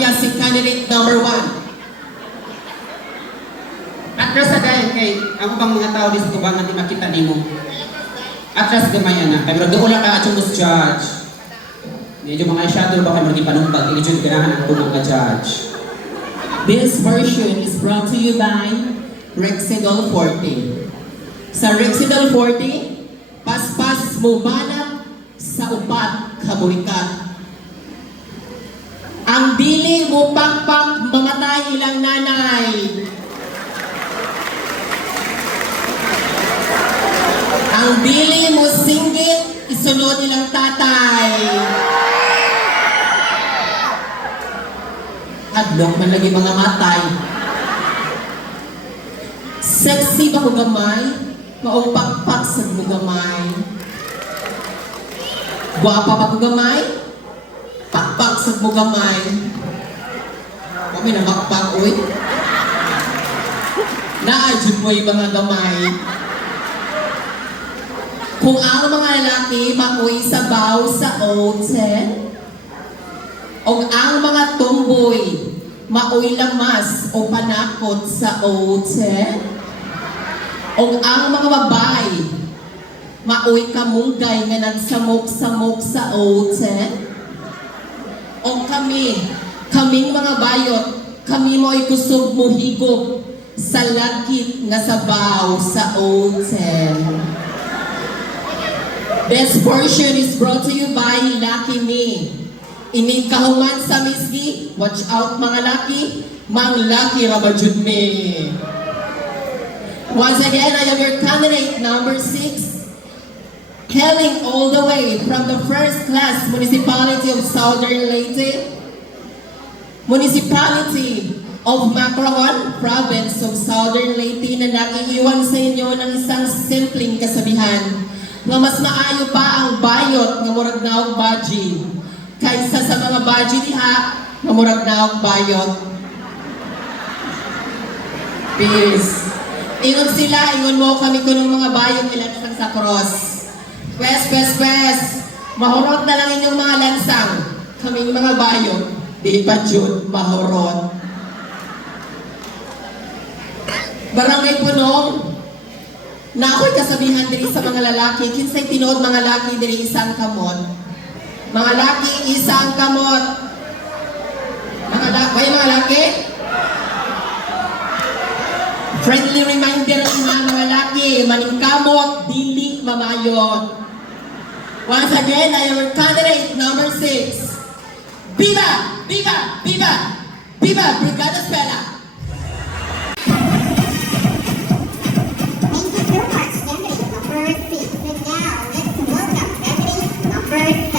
Bakya si candidate number 1. Atras agay kay ako bang mga tao dito ba nga di makita nimo. Atras gamay ana. Kay pero doon lang ka atong judge. Medyo mga shadow ba kayo magipanumbag ili jud ganahan ang mga judge. This version is brought to you by Rexidol Forte. Sa Rexidol Forte, paspas mo banat sa upat kaburikat. Ang dili mo pakpak mamatay ilang nanay. Ang dili mo singgit isunod ilang tatay. Adlok man lagi mga matay. Sexy ba ko gamay? Maong pakpak sa mo gamay. Guwapa ba ko gamay? Pakpak sa mo gamay. Kami na makpak, uy. Naadjud mo yung mga gamay. Kung ang mga lalaki makoy sabaw sa oatsen, o ang mga tumboy maoy lamas o panakot sa oatsen, o ang mga babay maoy kamunggay nga nagsamok-samok sa oatsen, o kaming mga bayot, kami mo'y kusog mo higop sa lagkit nga sabaw sa oatsen. This portion is brought to you by Lucky Me. Ining kahuman sa misgi, watch out mga lucky, mang lucky rabajud me. Once again, I am your candidate number 6, hailing all the way from the first class municipality of Southern Leyte, municipality of Macrohon, province of Southern Leyte, na nag-iiwan sa inyo ng isang simpleng kasabihan nga mas maayo pa ang bayot nga murag naog baji kaysa sa mga baji diha nga murag naog bayot. Peace. Ingon sila, ingon mo kami kunong mga bayot ilansang sa cross. Pwes. Mahurot na lang inyong mga lansang. Kaming mga bayot, di pa jud mahurot. Barangay Punong, na ako'y kasabihan diri sa mga lalaki, kinsay tinuod mga lalaki diri isang kamot. Mga lalaki, isang kamot. Mga lalaki? Friendly reminder ng mga lalaki, maning kamot, dili mamayot. Once again, I am your candidate number 6. Viva! Viva! Viva! Viva! Brigada Spela! Number 6. And now, let's welcome candidate number